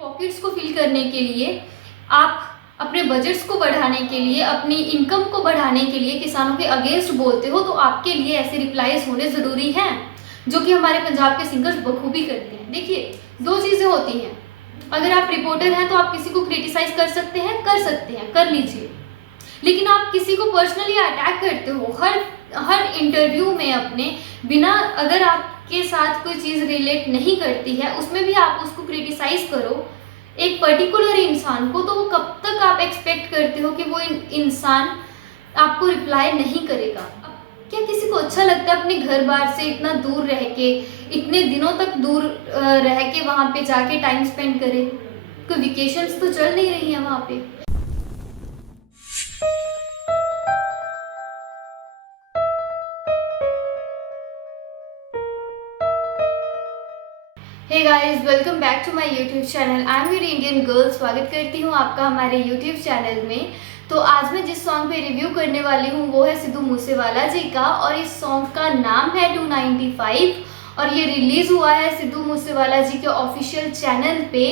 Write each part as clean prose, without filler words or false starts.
Pockets को fill करने के लिए, आप अपने बजट्स को बढ़ाने के लिए, अपनी इनकम को बढ़ाने के लिए किसानों के अगेंस्ट बोलते हो, तो आपके लिए ऐसे रिप्लाईज होने ज़रूरी हैं, जो कि हमारे पंजाब के सिंगर्स बखूबी करते हैं। देखिए, दो चीज़ें होती हैं। अगर आप रिपोर्टर हैं तो आप किसी को क्रिटिसाइज कर सकते हैं, कर लीजिए। लेकिन आप किसी को पर्सनली अटैक करते हो हर इंटरव्यू में अपने, बिना, अगर आपके साथ कोई चीज़ रिलेट नहीं करती है उसमें भी आप उसको क्रिटिसाइज करो एक पर्टिकुलर इंसान को, तो वो कब तक आप एक्सपेक्ट करते हो कि वो इंसान आपको रिप्लाई नहीं करेगा? क्या किसी को अच्छा लगता है अपने घर बार से इतना दूर रह के, इतने दिनों तक दूर रह के वहाँ पे जाके टाइम स्पेंड करे? कोई वेकेशंस तो चल नहीं रही हैं वहाँ पे। Hey guys, welcome back to my YouTube channel. I am your Indian girl. स्वागत करती हूँ आपका हमारे यूट्यूब चैनल में। तो आज मैं जिस सॉन्ग पे रिव्यू करने वाली हूँ वो है सिद्धू मूसेवाला जी का, और इस सॉन्ग का नाम है 295, और ये रिलीज़ हुआ है सिद्धू मूसेवाला जी के ऑफिशियल चैनल पे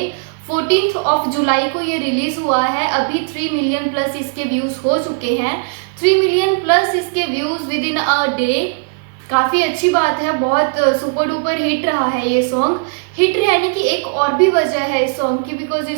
14 जुलाई को ये रिलीज़ हुआ है। अभी 3 मिलियन प्लस इसके व्यूज़ हो चुके हैं। 3 मिलियन प्लस इसके views with in a day, काफ़ी अच्छी बात है। बहुत सुपर डुपर हिट रहा है ये सॉन्ग। हिट रहने की एक और भी वजह है इस सॉन्ग की, बिकॉज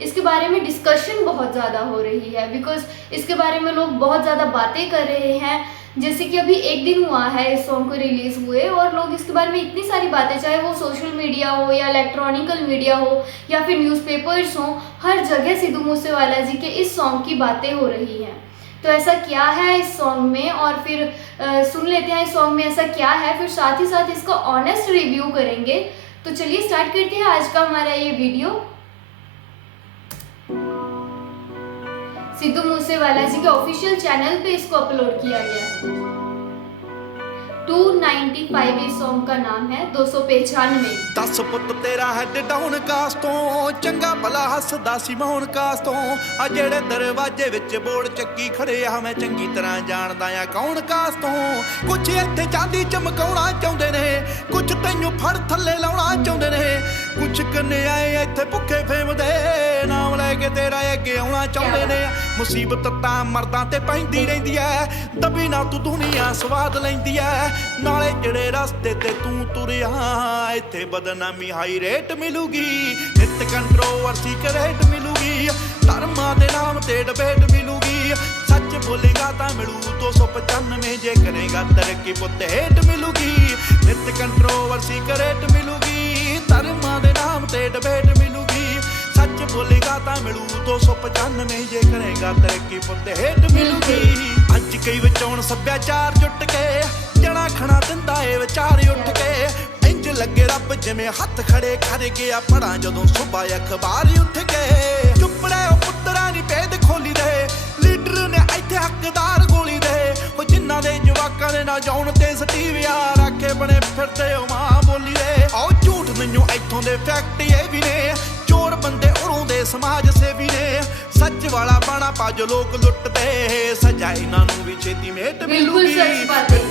इसके बारे में डिस्कशन बहुत ज़्यादा हो रही है, बिकॉज इसके बारे में लोग बहुत ज़्यादा बातें कर रहे हैं। जैसे कि अभी एक दिन हुआ है इस सॉन्ग को रिलीज़ हुए, और लोग इसके बारे में इतनी सारी बातें, चाहे वो सोशल मीडिया हो या इलेक्ट्रॉनिकल मीडिया हो या फिर न्यूज़पेपर्स हों, हर जगह सिद्धू मूसेवाला जी के इस सॉन्ग की बातें हो रही हैं। तो ऐसा क्या है इस सॉन्ग में, और फिर सुन लेते हैं इस सॉन्ग में ऐसा क्या है, फिर साथ ही साथ इसका ऑनेस्ट रिव्यू करेंगे। तो चलिए स्टार्ट करते हैं आज का हमारा ये वीडियो। सिद्धू मूसेवाला जी के ऑफिशियल चैनल पे इसको अपलोड किया गया है। 295 इस सॉन्ग का नाम है, 295। 10 ਪੁੱਤ ਤੇਰਾ ਹੈਡ ਡਾਊਨ ਕਾਸ ਤੋਂ ਚੰਗਾ ਭਲਾ ਹੱਸਦਾ ਸੀ ਮੌਨ ਕਾਸ ਤੋਂ ਆ ਜਿਹੜੇ ਦਰਵਾਜ਼ੇ ਵਿੱਚ ਬੋਰਡ ਚੱਕੀ ਖੜੇ ਆ ਮੈਂ ਚੰਗੀ ਤਰ੍ਹਾਂ ਜਾਣਦਾ ਆ ਕੌਣ ਕਾਸ ਤੋਂ ਕੁਛ ਇੱਥੇ ਚਾਂਦੀ ਚਮਕਾਉਣਾ ਚਾਹੁੰਦੇ ਨੇ ਕੁਛ ਤੈਨੂੰ ਫੜ ਥੱਲੇ ਲਾਉਣਾ ਚਾਹੁੰਦੇ ਨੇ ਕੁਛ ਕਨਿਆਏ ਇੱਥੇ ਭੁੱਖੇ ਫੇਮਦੇ ਨਾਮ ਲੈ ਕੇ ਤੇਰਾ ਅੱਗੇ ਆਉਣਾ ਚਾਹੁੰਦੇ ਨੇ ਮੁਸੀਬਤ ਤਾਂ ਮਰਦਾਂ ਤੇ ਪੈਂਦੀ ਰਹਿੰਦੀ ਐ ਦਬੀ ਨਾ ਤੂੰ ਦੁਨੀਆ ਸਵਾਦ ਲੈਂਦੀ ਐ ਨਾਲੇ ਜਿਹੜੇ ਰਸਤੇ ਤੇ ਤੂੰ ਤੁਰਿਆ ਇੱਥੇ ਬਦਨਾਮੀ ਹਾਈ ਰੇਟ ਮਿਲੂਗੀ ਨਿਤ ਕੰਟਰੋਵਰਸੀ ਕਰੇਟ ਮਿਲੂਗੀ ਧਰਮਾਂ ਦੇ ਨਾਮ ਤੇ ਡਿਬੇਟ ਮਿਲੂਗੀ ਸੱਚ ਬੋਲੇਗਾ ਤਾਂ ਮਿਲੂ 295 ਜੇ ਕਰੇਗਾ ਤਰੱਕੀ ਪੁੱਤ ਹੇਟ ਮਿਲੂਗੀ ਨਿਤ ਕੰਟਰੋਵਰਸੀ ਕਰੇਟ ਮਿਲੂਗੀ ਧਰਮਾਂ ਦੇ ਨਾਮ ਤੇ ਡਿਬੇਟ ਮਿਲੂਗੀ ਸੱਚ ਬੋਲੇਗਾ ਤਾਂ ਮਿਲੂ 295 ਜੇ ਕਰੇਗਾ ਤਰੱਕੀ ਪੁੱਤ ਹੇਟ ਮਿਲੂਗੀ ਅੱਜ ਕਈ ਵਿਚੋਂ ਸੱਭਿਆਚਾਰ ਜੁੱਟ ਕੇ ਜਣਾ ਖਣਾ ਦਿੰਦਾ ਏ ਵਿਚਾਰ ਉੱਠ ਕੇ ਇੰਜ ਲੱਗੇ ਰੱਬ ਜਿਵੇਂ ਹੱਥ ਖੜੇ ਕਰ ਗਿਆ ਪੜਾਂ ਜਦੋਂ ਸੁਬਾ ਅਖਬਾਰ ਉੱਠ ਕੇ ਚੁੱਪੜੇ ਉਹ ਪੁੱਤਰਾਂ ਦੀ ਭੇਦ ਖੋਲੀ ਦੇ ਲੀਡਰ ਨੇ ਇੱਥੇ ਹੱਕਦਾਰ ਗੋਲੀ ਦੇ ਉਹ ਜਿਨ੍ਹਾਂ ਦੇ ਜਵਾਕਾਂ ਦੇ ਨਾਲ ਜਾਉਣ ਤੇ ਸਟੀਵਿਆ ਰੱਖੇ ਬਣੇ ਫਿਰਦੇ ਉਹ ਮਾਂ ਬੋਲੀ ਦੇ ਉਹ ਝੂਠ ਮੈਨੂੰ ਇੱਥੋਂ ਦੇ ਫੈਕਟ ਇਹ ਵੀ ਨੇ ਚੋਰ ਬੰਦੇ ਉਰੋਂ ਦੇ ਸਮਾਜ ਸੇਵੀ ਨੇ ਸੱਚ ਵਾਲਾ ਬਾਣਾ ਪਾ ਜੋ ਲੋਕ ਲੁੱਟਦੇ ਸਜ਼ਾ ਇਹਨਾਂ ਨੂੰ ਵੀ ਛੇਤੀ ਮੇਟ ਮਿਲੂਗੀ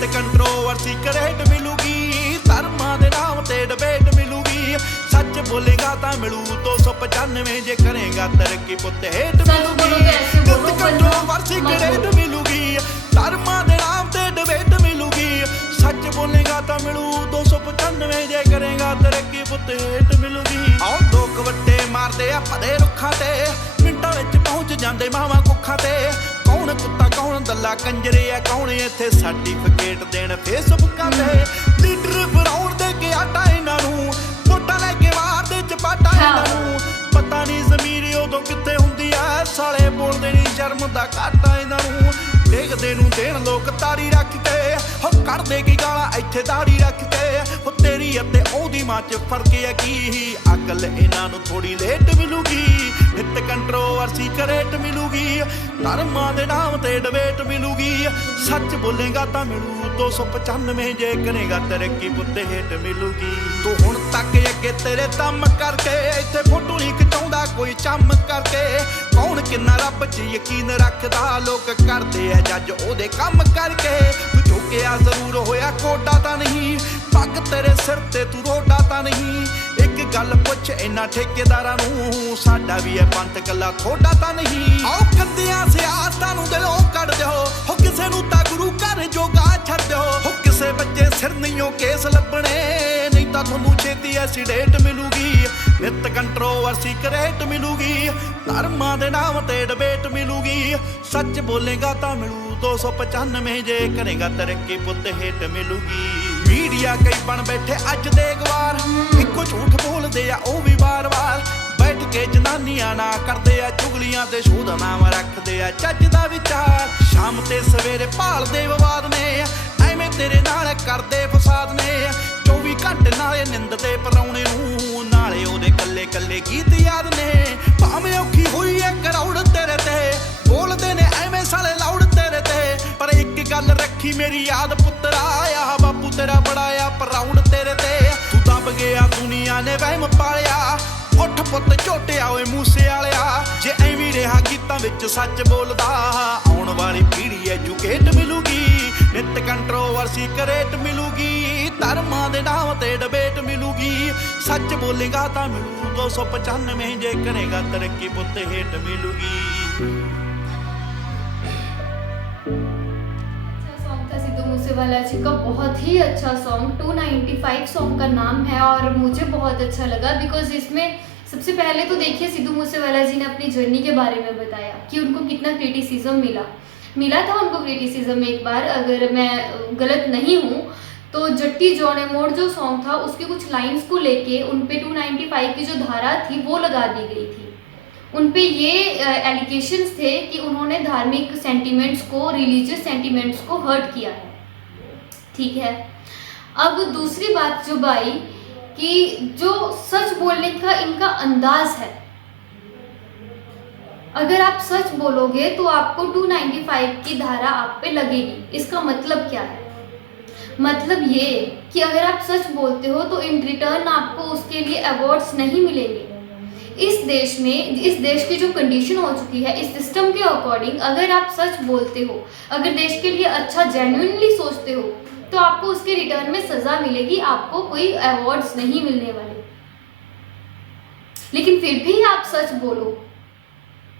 ਤੇ ਕੰਟਰੋਵਰਸੀ ਕਰੇਟ ਮਿਲੂਗੀ ਧਰਮਾਂ ਦੇ ਨਾਮ ਤੇ ਡਿਬੇਟ ਮਿਲੂਗੀ ਸੱਚ ਬੋਲੇਗਾ ਤਾਂ ਮਿਲੂ 295 ਜੇ ਕਰੇਗਾ ਤਰੱਕੀ ਪੁੱਤ ਹੇਟ ਮਿਲੂਗੀ ਤੇ ਕੰਟਰੋਵਰਸੀ ਕਰੇਟ ਮਿਲੂਗੀ ਧਰਮਾਂ ਦੇ ਨਾਮ ਤੇ ਡਿਬੇਟ ਮਿਲੂਗੀ ਸੱਚ ਬੋਲੇਗਾ ਤਾਂ ਮਿਲੂ 295 ਜੇ ਕਰੇਗਾ ਤਰੱਕੀ ਪੁੱਤ ਹੇਟ ਮਿਲੂਗੀ ਆਓ ਲੋਕ ਵੱਟੇ ਮਾਰਦੇ ਆ ਭਦੇ ਰੁੱਖਾਂ ਤੇ ਮਿੰਟਾਂ ਵਿੱਚ ਪਹੁੰਚ ਜਾਂਦੇ ਮਾਵਾਂ ਕੁੱਖਾਂ ਤੇ ਕੌਣ ਕੁੱਤਾ ਕੌਣ ਦੱਲਾ ਕੰਜਰੇ ਆ ਕੌਣ ਇੱਥੇ ਸਰਟੀਫਿਕੇਟ ਦੇਣ ਫੇਸਬੁੱਕਾਂ ਤੇ ਲੀਡਰ ਬਣਾਉਣ ਦੇ ਕੇ ਆਟਾ ਇਹਨਾਂ ਨੂੰ ਵੋਟਾਂ ਲੈ ਕੇ ਮਾਰਦੇ ਚਪਾਟਾ ਇਹਨਾਂ ਨੂੰ ਪਤਾ ਨਹੀਂ ਜ਼ਮੀਰ ਉਦੋਂ ਕਿੱਥੇ ਹੁੰਦੀ ਆ ਸਾਲੇ ਬੋਲਦੇ ਨਹੀਂ ਸ਼ਰਮ ਦਾ ਘਾਟਾ ਇਹਨਾਂ ਨੂੰ ਦੇਖਦੇ ਨੂੰ ਦੇਣ ਲੋਕ ਤਾੜੀ ਰੱਖ ਕੇ ਹੋ ਕਰਦੇ ਕੀ ਗਾਲਾਂ ਇੱਥੇ ਦਾੜੀ ਰੱਖ ਕੇ ਹੋ ਤੇਰੀ ਅਤੇ ਉਹਦੀ ਮਾਂ ਚ ਫਰਕ ਹੈ ਕੀ ਅਕਲ ਇਹਨਾਂ ਨੂੰ ਥੋੜੀ ਲੇਟ ਮਿਲੂਗੀ ਨਿਤ ਕੰਟਰੋਵਰਸੀ ਕਰੇਟ ਮਿਲੂਗੀ ਧਰਮਾਂ ਦੇ ਨਾਮ ਤੇ ਡਿਬੇਟ ਮਿਲੂਗੀ ਸੱਚ ਬੋਲੇਗਾ ਤਾਂ ਮਿਲੂ 295 ਜੇ ਕਰੇਗਾ ਤਰੱਕੀ ਪੁੱਤ ਹੇਟ ਮਿਲੂਗੀ ਤੂੰ ਹੁਣ ਤੱਕ ਅੱਗੇ ਤੇਰੇ ਦਮ ਕਰਕੇ ਇੱਥੇ ਫੋਟੋ ਨਹੀਂ ਖਿਚਾਉਂਦਾ ਕੋਈ ਚੰਮ ਕਰਕੇ ਕੌਣ ਕਿੰਨਾ ਰੱਬ 'ਚ ਯਕੀਨ ਰੱਖਦਾ ਲੋਕ ਕਰਦੇ ਆ ਜੱਜ ਉਹਦੇ ਕੰਮ ਕਰਕੇ ਤੂੰ ਝੁਕਿਆ ਜ਼ਰੂਰ ਹੋਇਆ ਕੋਡਾ ਤਾਂ ਨਹੀਂ ਪੱਗ ਤੇਰੇ ਸਿਰ ਤੇ ਤੂੰ ਰੋਡਾ ਤਾਂ ਨਹੀਂ ਇੱਕ गल पुछ इन्हां ठेकेदारां नूं साडा भी है पंत कला थोड़ा तां नहीं आओ कंदियां सियासतां नूं दिलों कढ दिओ हो किसे नूं तां गुरु घर जोगा छड्ड दिओ हो किसे बच्चे सिर नहीं केस लभणे नहीं तां तुहानूं छेती एसीडेट मिलूगी नित कंट्रोवर्सी करेट मिलूगी धर्मां दे नाम ते डिबेट मिलूगी सच बोलेगा तां मिलू 295 जे करेगा तरक्की पुत हेट मिलूगी मीडिया कई बन बैठे अज दे गवार इको झूठ बोलदे आ ओ भी बार-बार बैठ के जनानियां ना करदे आ चुगलियां ते शोध नाम रखदे आ जज दा विचार शाम ते सवेरे भालदे विवाद ने एवें तेरे नाल करदे फसाद ने 24 घंटे नाले निंद ते पराउणे नूं नाले ओदे कल्ले कल्ले गीत याद ने भावें औखी होई ऐ करौड़ तेरे ते बोलदे ने एवें साले लाउड तेरे ते पर एक गल रखी मेरी याद पुत्तरा आ बापू तेरा बड़ा आ प्राउड तेरे ते तू दब गया दुनिया ने वहम पालिया उठ पुत झोटिया ओए मूसे वालिया जे एवें रहा गीतां विच सच बोलदा आउण वाली पीढ़ी एजुकेट मिलूगी नित कंट्रोवर्सी करेट मिलूगी धर्मां दे नाम ते डिबेट मिलूगी सच बोलेगा तां मिलू 295 जे करेगा तरक्की पुत हेट मिलूगी सिद्धू मूसेवाला जी का बहुत ही अच्छा सॉन्ग 295 सॉन्ग का नाम है और मुझे बहुत अच्छा लगा बिकॉज इसमें सबसे पहले तो देखिए सिद्धू मूसेवाला जी ने अपनी जर्नी के बारे में बताया कि उनको कितना क्रिटिसिज्म मिला था उनको क्रिटिसिज्म एक बार अगर मैं गलत नहीं हूँ तो जट्टी जौने मोड़ जो सॉन्ग था उसके कुछ लाइंस को लेके उन पे 295 की जो धारा थी वो लगा दी गई थी उन पे ये एलिगेशंस थे कि उन्होंने धार्मिक सेंटिमेंट्स को रिलीजियस सेंटिमेंट्स को हर्ट किया है ठीक है अब दूसरी बात जो आई कि जो सच बोलने का इनका अंदाज है अगर आप सच बोलोगे तो आपको 295 की धारा आप पे लगेगी इसका मतलब क्या है मतलब ये कि अगर आप सच बोलते हो तो इन रिटर्न आपको उसके लिए अवार्ड्स नहीं मिलेंगे इस देश की जो कंडीशन हो चुकी है इस सिस्टम के अकॉर्डिंग अगर आप सच बोलते हो अगर देश के लिए अच्छा जेन्युइनली सोचते हो तो आपको उसके रिटर्न में सजा मिलेगी आपको कोई अवार्ड्स नहीं मिलने वाले लेकिन फिर भी आप सच बोलो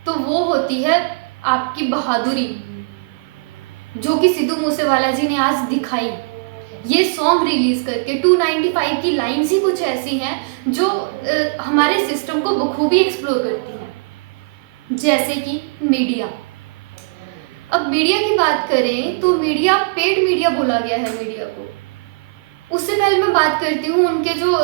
तो वो होती है आपकी बहादुरी जो कि सिद्धू मूसेवाला जी ने आज दिखाई ये सॉन्ग रिलीज करके 295 की लाइन्स ही कुछ ऐसी हैं जो हमारे सिस्टम को बखूबी एक्सप्लोर करती हैं जैसे कि मीडिया अब मीडिया की बात करें तो मीडिया पेड मीडिया बोला गया है मीडिया को उससे पहले मैं बात करती हूँ उनके जो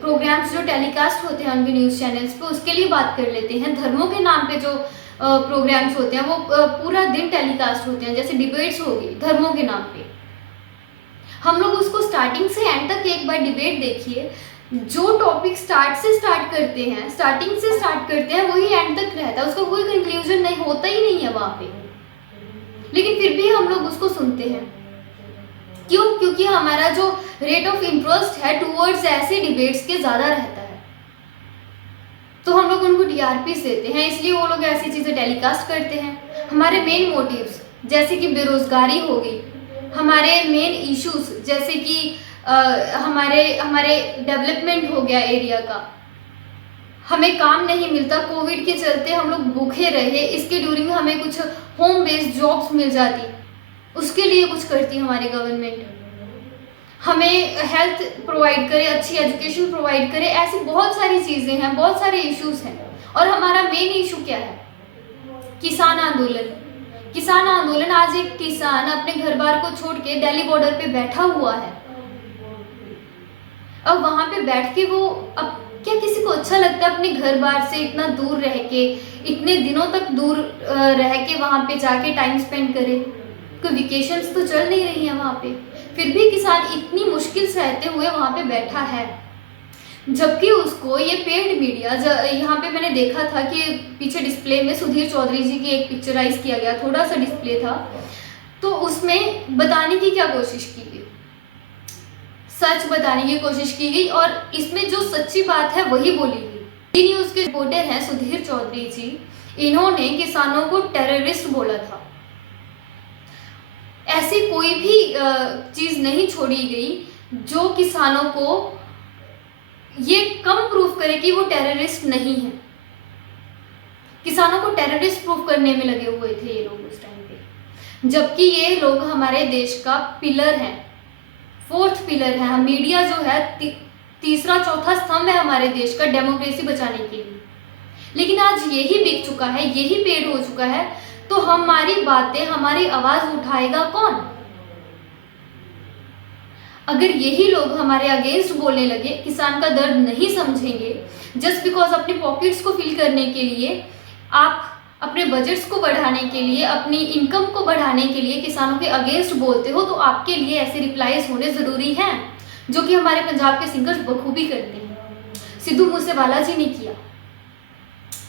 प्रोग्राम्स जो टेलीकास्ट होते हैं उनके न्यूज़ चैनल्स पे उसके लिए बात कर लेते हैं धर्मों के नाम पे जो प्रोग्राम्स होते हैं वो पूरा दिन टेलीकास्ट होते हैं जैसे डिबेट्स होगी धर्मों के नाम पे हम लोग उसको स्टार्टिंग से एंड तक एक बार डिबेट देखिए जो टॉपिक स्टार्टिंग से स्टार्ट करते हैं वही एंड तक रहता है उसका कोई कंक्लूजन नहीं होता ही नहीं है वहाँ पे लेकिन फिर भी हम लोग उसको सुनते हैं क्यों क्योंकि हमारा जो रेट ऑफ इंटरेस्ट है टूवर्ड्स ऐसे डिबेट्स के ज़्यादा रहता है तो हम लोग उनको टीआरपीस देते हैं इसलिए वो लोग ऐसी चीज़ें टेलीकास्ट करते हैं हमारे मेन मोटिव्स जैसे कि बेरोजगारी हो गई हमारे मेन इश्यूज जैसे कि हमारे डेवलपमेंट हो गया एरिया का हमें काम नहीं मिलता कोविड के चलते हम लोग भूखे रहे इसके ड्यूरिंग हमें कुछ होम बेस्ड जॉब्स मिल जाती उसके लिए कुछ करती हमारी गवर्नमेंट हमें हेल्थ प्रोवाइड करे अच्छी एजुकेशन प्रोवाइड करे ऐसी बहुत सारी चीज़ें हैं बहुत सारे इश्यूज हैं और हमारा मेन इशू क्या है किसान आंदोलन आज एक किसान अपने घर बार को छोड़ के दिल्ली बॉर्डर पे बैठा हुआ है अब वहाँ पे बैठ के वो अब क्या किसी को अच्छा लगता है अपने घर बार से इतना दूर रह के इतने दिनों तक दूर रह के वहाँ पे जाके टाइम स्पेंड करे कोई वेकेशंस तो चल नहीं रही हैं वहाँ पे फिर भी किसान इतनी मुश्किल से रहते हुए वहाँ पे बैठा है जबकि उसको ये पेड मीडिया यहाँ पे मैंने देखा था कि पीछे डिस्प्ले में सुधीर चौधरी जी की एक पिक्चराइज किया गया थोड़ा सा डिस्प्ले था तो उसमें बताने की क्या कोशिश की गई सच बताने की कोशिश की गई और इसमें जो सच्ची बात है वही बोली गई न्यूज़ के रिपोर्टर हैं सुधीर चौधरी जी इन्होंने किसानों को टेररिस्ट बोला था ऐसी कोई भी चीज़ नहीं छोड़ी गई जो किसानों को ये कम प्रूफ करे कि वो टेररिस्ट नहीं है। किसानों को टेररिस्ट प्रूफ करने में लगे हुए थे ये लोग उस टाइम पे, जबकि ये लोग हमारे देश का पिलर है, फोर्थ पिलर है। मीडिया जो है तीसरा चौथा स्तंभ है हमारे देश का डेमोक्रेसी बचाने के लिए। लेकिन आज यही बिक चुका है, यही पेड़ हो चुका है, तो हमारी बातें, हमारी आवाज उठाएगा कौन? अगर यही लोग हमारे अगेंस्ट बोलने लगे, किसान का दर्द नहीं समझेंगे, जस्ट बिकॉज अपने पॉकेट्स को फिल करने के लिए, आप अपने बजट्स को बढ़ाने के लिए, अपनी इनकम को बढ़ाने के लिए किसानों के अगेंस्ट बोलते हो, तो आपके लिए ऐसे रिप्लाईज होने ज़रूरी हैं, जो कि हमारे पंजाब के सिंगर्स बखूबी करते हैं। सिद्धू मूसेवाला जी ने किया,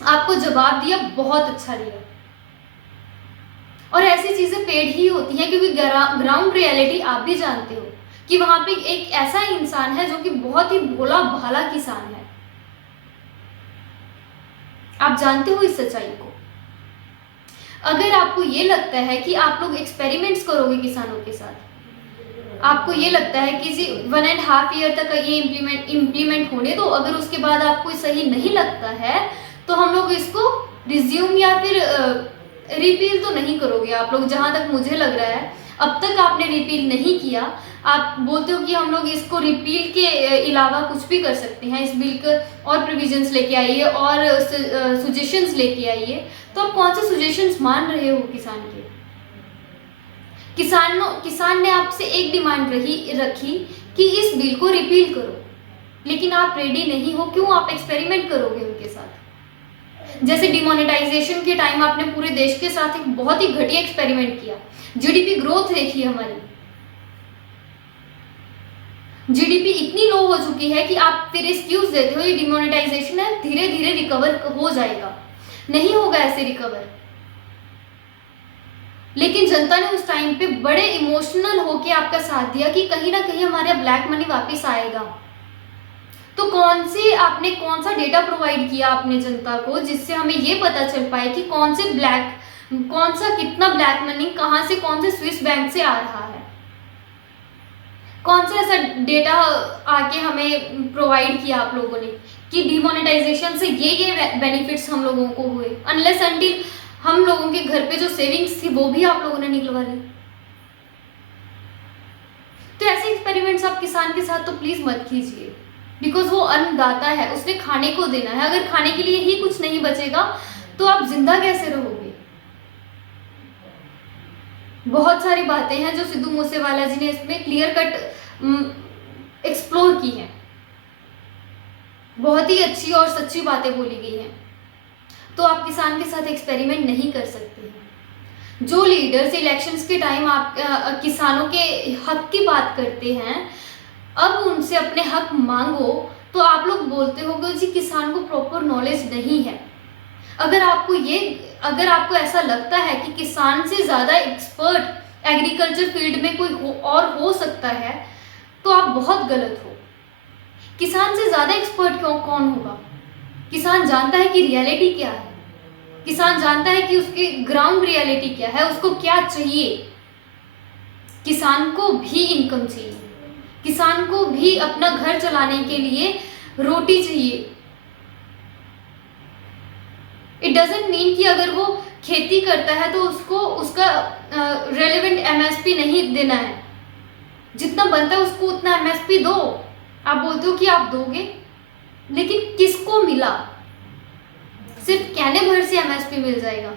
आपको जवाब दिया, बहुत अच्छा दिया। और ऐसी चीज़ें पेड ही होती हैं, क्योंकि ग्राउंड रियलिटी आप भी जानते हो कि वहाँ पे एक ऐसा इंसान है जो कि बहुत ही भोला भाला किसान है। आप जानते हो इस सच्चाई को। अगर आपको ये लगता है कि आप लोग एक्सपेरिमेंट्स करोगे किसानों के साथ, आपको ये लगता है कि जी 1.5 ईयर तक ये इम्प्लीमेंट होने दो, अगर उसके बाद आपको सही नहीं लगता है तो हम लोग इसको रिज्यूम या फिर रिपील तो नहीं करोगे आप लोग, जहाँ तक मुझे लग रहा है अब तक आपने रिपील नहीं किया। आप बोलते हो कि हम लोग इसको रिपील के अलावा कुछ भी कर सकते हैं, इस बिल के और प्रोविजंस लेके आइए और सजेशंस लेके आइए। तो आप कौन से सजेशंस मान रहे हो किसान के? किसान ने आपसे एक डिमांड रखी कि इस बिल को रिपील करो, लेकिन आप रेडी नहीं हो। क्यों? आप एक्सपेरिमेंट करोगे उनके साथ। जैसे डिमोनेटाइजेशन के टाइम आपने पूरे देश के साथ एक बहुत ही घटिया एक्सपेरिमेंट किया। जीडीपी ग्रोथ देखी हमारी, जीडीपी इतनी लो हो चुकी है कि आप फिर एक्सक्यूज देते हो ये डिमोनेटाइजेशन है, धीरे धीरे रिकवर हो जाएगा। नहीं होगा ऐसे रिकवर। लेकिन जनता ने उस टाइम पे बड़े इमोशनल होके आपका साथ दिया कि कहीं ना कहीं हमारा ब्लैक मनी वापस आएगा। तो कौन सा डेटा प्रोवाइड किया आपने जनता को, जिससे हमें ये पता चल पाए कि कितना ब्लैक मनी कहाँ से, कौन से स्विस बैंक से आ रहा है? कौन सा ऐसा डेटा आके हमें प्रोवाइड किया आप लोगों ने कि डिमोनेटाइजेशन से ये बेनिफिट्स हम लोगों को हुए? अनलेस अनटिल हम लोगों के घर पे जो सेविंग्स थी वो भी आप लोगों ने निकलवा ली। तो ऐसे एक्सपेरिमेंट्स आप किसान के साथ तो प्लीज मत कीजिए, बिकॉज वो अन्नदाता है, उसने खाने को देना है। अगर खाने के लिए ही कुछ नहीं बचेगा तो आप जिंदा कैसे रहोगे? बहुत सारी बातें हैं जो सिद्धू मूसेवाला जी ने इसमें क्लियर कट एक्सप्लोर की हैं। बहुत ही अच्छी और सच्ची बातें बोली गई हैं। तो आप किसान के साथ एक्सपेरिमेंट नहीं कर सकते हैं। जो लीडर्स इलेक्शंस के टाइम आप किसानों के हक की बात करते हैं, अब उनसे अपने हक मांगो तो आप लोग बोलते हो कि जी किसान को प्रॉपर नॉलेज नहीं है। अगर आपको ऐसा लगता है कि किसान से ज़्यादा एक्सपर्ट एग्रीकल्चर फील्ड में कोई हो सकता है, तो आप बहुत गलत हो। किसान से ज़्यादा एक्सपर्ट कौन होगा? किसान जानता है कि रियलिटी क्या है, किसान जानता है कि उसकी ग्राउंड रियलिटी क्या है, उसको क्या चाहिए। किसान को भी इनकम चाहिए, किसान को भी अपना घर चलाने के लिए रोटी चाहिए। इट डजेंट मीन कि अगर वो खेती करता है तो उसको उसका रेलेवेंट एमएसपी नहीं देना है। जितना बनता है उसको उतना एमएसपी दो। आप बोलते हो कि आप दोगे, लेकिन किसको मिला? सिर्फ कहने भर से एमएसपी मिल जाएगा।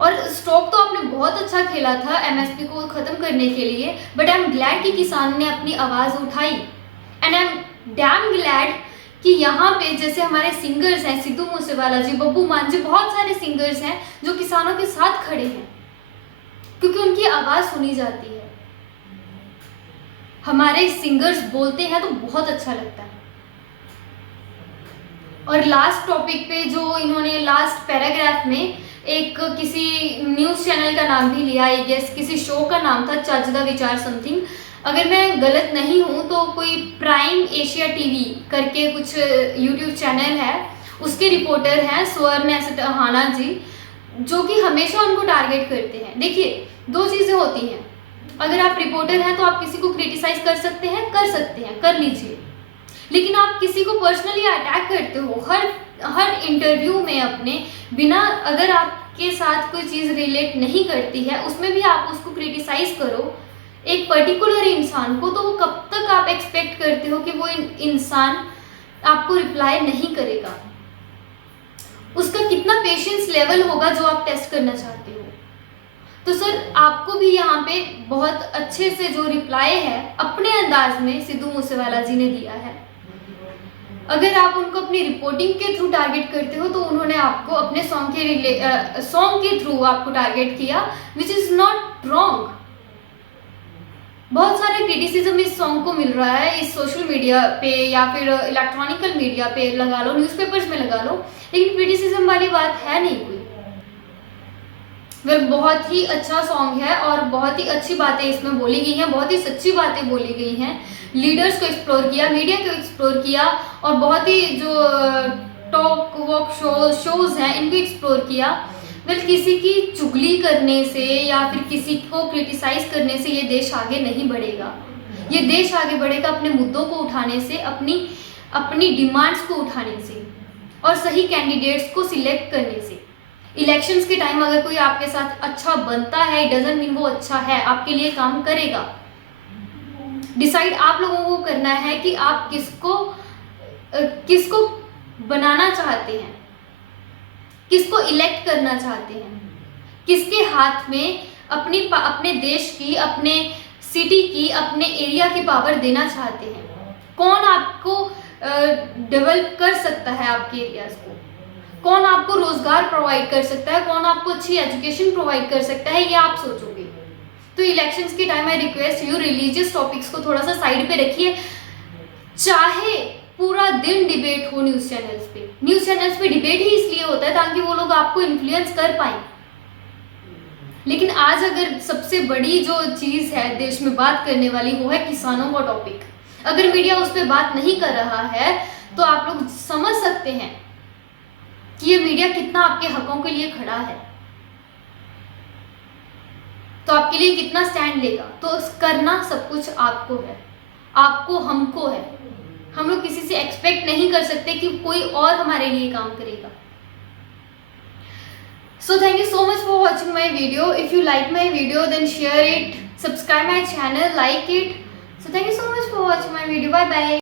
और स्टॉक तो आपने बहुत अच्छा खेला था एमएसपी को खत्म करने के लिए, बट आई एम ग्लैड कि किसान ने अपनी आवाज उठाई। And I am damn glad कि यहाँ पे जैसे हमारे सिंगर्स हैं, सिद्धू मूसेवाला जी, बब्बू मान जी, बहुत सारे सिंगर्स हैं जो किसानों के साथ खड़े हैं, क्योंकि उनकी आवाज सुनी जाती है। हमारे सिंगर्स बोलते हैं तो बहुत अच्छा लगता है। और लास्ट टॉपिक पे जो इन्होंने लास्ट पैराग्राफ में एक किसी न्यूज़ चैनल का नाम भी लिया, आई गेस किसी शो का नाम था, चजदा विचार समथिंग, अगर मैं गलत नहीं हूँ तो कोई प्राइम एशिया टीवी करके कुछ यूट्यूब चैनल है, उसके रिपोर्टर हैं स्वर्ण टहाना जी, जो कि हमेशा उनको टारगेट करते हैं। देखिए, दो चीज़ें होती हैं, अगर आप रिपोर्टर हैं तो आप किसी को क्रिटिसाइज कर सकते हैं, कर लीजिए, लेकिन आप किसी को पर्सनली अटैक करते हो हर इंटरव्यू में अपने, बिना, अगर आपके साथ कोई चीज़ रिलेट नहीं करती है उसमें भी आप उसको क्रिटिसाइज करो एक पर्टिकुलर इंसान को, तो वो कब तक आप एक्सपेक्ट करते हो कि वो इंसान आपको रिप्लाई नहीं करेगा? उसका कितना पेशेंस लेवल होगा जो आप टेस्ट करना चाहते हो? तो सर आपको भी यहाँ पे बहुत अच्छे से जो रिप्लाई है अपने अंदाज में सिद्धू मूसेवाला जी ने दिया है। अगर आप उनको अपनी रिपोर्टिंग के थ्रू टारगेट करते हो तो उन्होंने आपको अपने सॉन्ग के थ्रू आपको टारगेट किया, विच इज़ नॉट रॉन्ग। बहुत सारे क्रिटिसिज्म इस सॉन्ग को मिल रहा है इस सोशल मीडिया पे या फिर इलेक्ट्रॉनिकल मीडिया पे लगा लो, न्यूज़पेपर्स में लगा लो, लेकिन क्रिटिसिज्म वाली बात है नहीं कोई। वह बहुत ही अच्छा सॉन्ग है और बहुत ही अच्छी बातें इसमें बोली गई हैं, बहुत ही सच्ची बातें बोली गई हैं। लीडर्स को एक्सप्लोर किया, मीडिया को एक्सप्लोर किया और बहुत ही जो टॉक वॉक शोज हैं इनको एक्सप्लोर किया। किसी की चुगली करने से या फिर किसी को क्रिटिसाइज करने से ये देश आगे नहीं बढ़ेगा। ये देश आगे बढ़ेगा अपने मुद्दों को उठाने से, अपनी डिमांड्स को उठाने से और सही कैंडिडेट्स को सिलेक्ट करने से। इलेक्शंस के टाइम अगर कोई आपके साथ अच्छा बनता है, इट डजंट मीन वो अच्छा है, आपके लिए काम करेगा। डिसाइड आप लोगों को करना है कि आप किसको बनाना चाहते हैं, किसको इलेक्ट करना चाहते हैं, किसके हाथ में अपने देश की, अपने सिटी की, अपने एरिया की पावर देना चाहते हैं। कौन आपको डेवलप कर सकता है आपके एरियाज को, कौन आपको रोजगार प्रोवाइड कर सकता है, कौन आपको अच्छी एजुकेशन प्रोवाइड कर सकता है, ये आप सोचोगे। तो इलेक्शंस के time I request you religious topics को थोड़ा सा साइड पे रखिए। चाहे पूरा दिन डिबेट हो न्यूज़ चैनल्स पे डिबेट ही इसलिए होता है ताकि वो लोग आपको इन्फ्लुएंस कर पाए। लेकिन आज अगर सबसे बड़ी जो चीज़ है देश में बात करने वाली वो है किसानों का टॉपिक। अगर मीडिया उस पर बात नहीं कर रहा है तो आप लोग समझ सकते हैं कि ये मीडिया कितना आपके हकों के लिए खड़ा है, तो आपके लिए कितना स्टैंड लेगा। तो करना सब कुछ आपको है, आपको, हमको है। हम लोग किसी से एक्सपेक्ट नहीं कर सकते कि कोई और हमारे लिए काम करेगा। So thank you so much for watching my video. If you like my video then share it, subscribe my channel, like it. So thank you so much for watching my video. Bye bye.